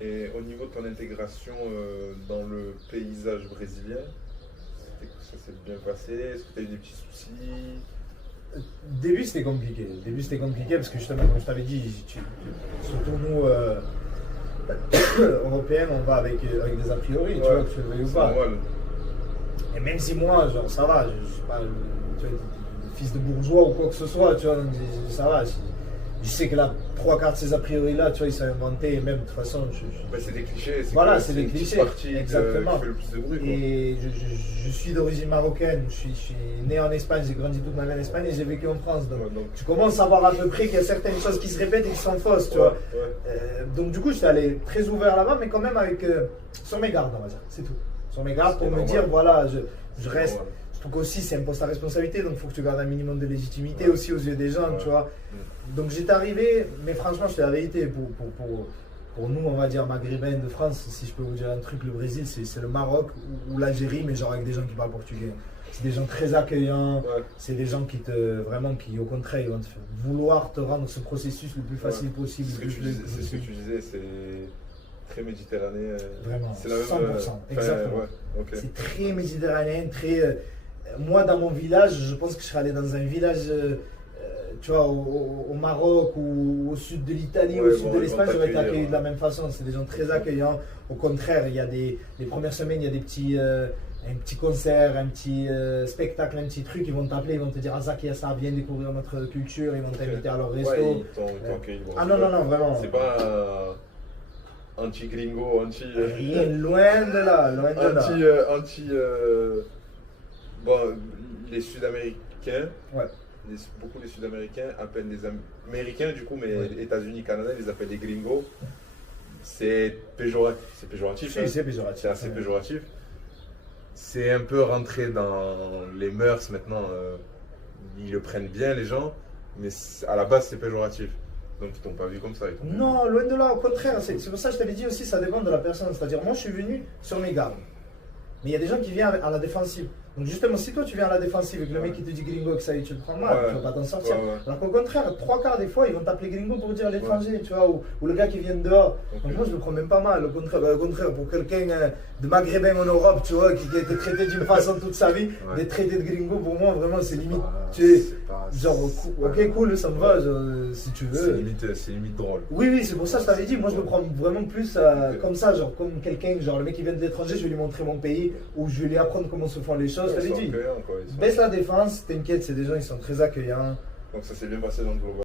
Et au niveau de ton intégration dans le paysage brésilien, ça s'est bien passé? Est-ce que tu as eu des petits soucis? Au début, c'était compliqué. Au début, c'était compliqué parce que justement, comme je t'avais dit, surtout nous, Européens, on va avec des a priori, tu vois, que tu le veuilles ou pas. Normal. Et même si moi, genre, ça va, je suis pas tu vois, fils de bourgeois ou quoi que ce soit, tu vois, donc, ça va. Je sais que là, trois quarts de ces a priori-là, tu vois, ils sont inventés, et même de toute façon, Bah, c'est des clichés, voilà, que c'est des une petite clichés. partie Exactement. qui fait le plus de bruit. Quoi. Et je suis d'origine marocaine, je suis né en Espagne, j'ai grandi toute ma vie en Espagne et j'ai vécu en France. Donc, Ouais, donc- tu commences à voir à peu près qu'il y a certaines choses qui se répètent et qui sont fausses, tu Ouais, vois. ouais. Donc du coup, j'étais allé très ouvert là-bas, mais quand même avec sur mes gardes, on va dire, c'est tout. Sur mes gardes C'est pour me normal. dire, voilà, je C'est reste. normal. Je trouve qu'aussi c'est un poste à responsabilité, donc il faut que tu gardes un minimum de légitimité Ouais. aussi aux yeux des gens, Ouais. tu vois. Donc j'étais arrivé, mais franchement, je te dis la vérité, pour nous, on va dire maghrébins de France, si je peux vous dire un truc, le Brésil, c'est le Maroc ou l'Algérie, mais genre avec des gens qui parlent portugais. C'est des gens très accueillants, Ouais. c'est des gens qui vraiment, qui au contraire, ils vont te faire vouloir te rendre ce processus le plus facile possible. C'est le ce plus fluide c'est ce que possible. tu disais, c'est très méditerranéen. Vraiment, C'est la même, 100%, exactement. ouais, ok. C'est très méditerranéen, très. Moi, dans mon village, je pense que je serais allé dans un village, tu vois, au Maroc ou au sud de l'Italie, Ouais, au sud bon, de ils l'Espagne, vont j'aurais été t'accueillir, accueilli de la ouais. même façon. C'est des gens très accueillants. Au contraire, il y a les premières semaines, il y a des petits. Un petit concert, un petit spectacle, un petit truc, ils vont t'appeler, ils vont te dire ah Zach, il y a ça, viens découvrir notre culture, ils vont t'inviter à leur resto. Ouais, ils t'ont accueilli. Bon, Ah c'est non, pas- non, non, vraiment. C'est pas anti-gringo, Rien, loin de là, loin de là. bon, les Sud-Américains, Ouais. beaucoup les Sud-Américains appellent les Américains, du coup, mais Ouais. États-Unis, Canada, ils les appellent des gringos. C'est péjoratif. C'est péjoratif. Si, hein. c'est péjoratif. C'est assez péjoratif. C'est un peu rentré dans les mœurs maintenant. Ils le prennent bien, les gens, mais à la base, c'est péjoratif. Donc, ils t'ont pas vu comme ça. Ils t'ont vu- Non, loin de là, au contraire. C'est pour ça que je t'avais dit aussi, ça dépend de la personne. C'est-à-dire, moi, je suis venu sur mes gardes. Mais il y a des gens qui viennent à la défensive. Donc, justement, si toi, tu viens à la défensive et que le mec, il te dit gringo, que ça y est, tu le prends mal, Ouais. tu vas pas t'en sortir. Ouais, ouais. Alors qu'au contraire, trois quarts des fois, ils vont t'appeler gringo pour dire l'étranger, tu vois, ou le gars qui vient de dehors. Ok. Donc, moi, je le prends même pas mal. Au contraire, pour quelqu'un de maghrébin en Europe, tu vois, qui a été traité d'une façon toute sa vie, Ouais. d'être traité de gringo, pour moi, vraiment, c'est limite. Ah, Tu es c'est pas- genre, c'est pas- ok, cool, ça me va, si tu veux. C'est limite drôle. Oui, oui, c'est pour ça que je t'avais dit. Moi, je le prends vraiment plus comme ça, genre comme quelqu'un, genre le mec qui vient de l'étranger, je vais lui montrer mon pays ou je vais lui apprendre comment se font les choses. Je Ils t'avais sont dit. accueillants, quoi, ils sont- Baisse la défense, t'inquiète, c'est des gens, ils sont très accueillants. Donc ça s'est bien passé dans le global.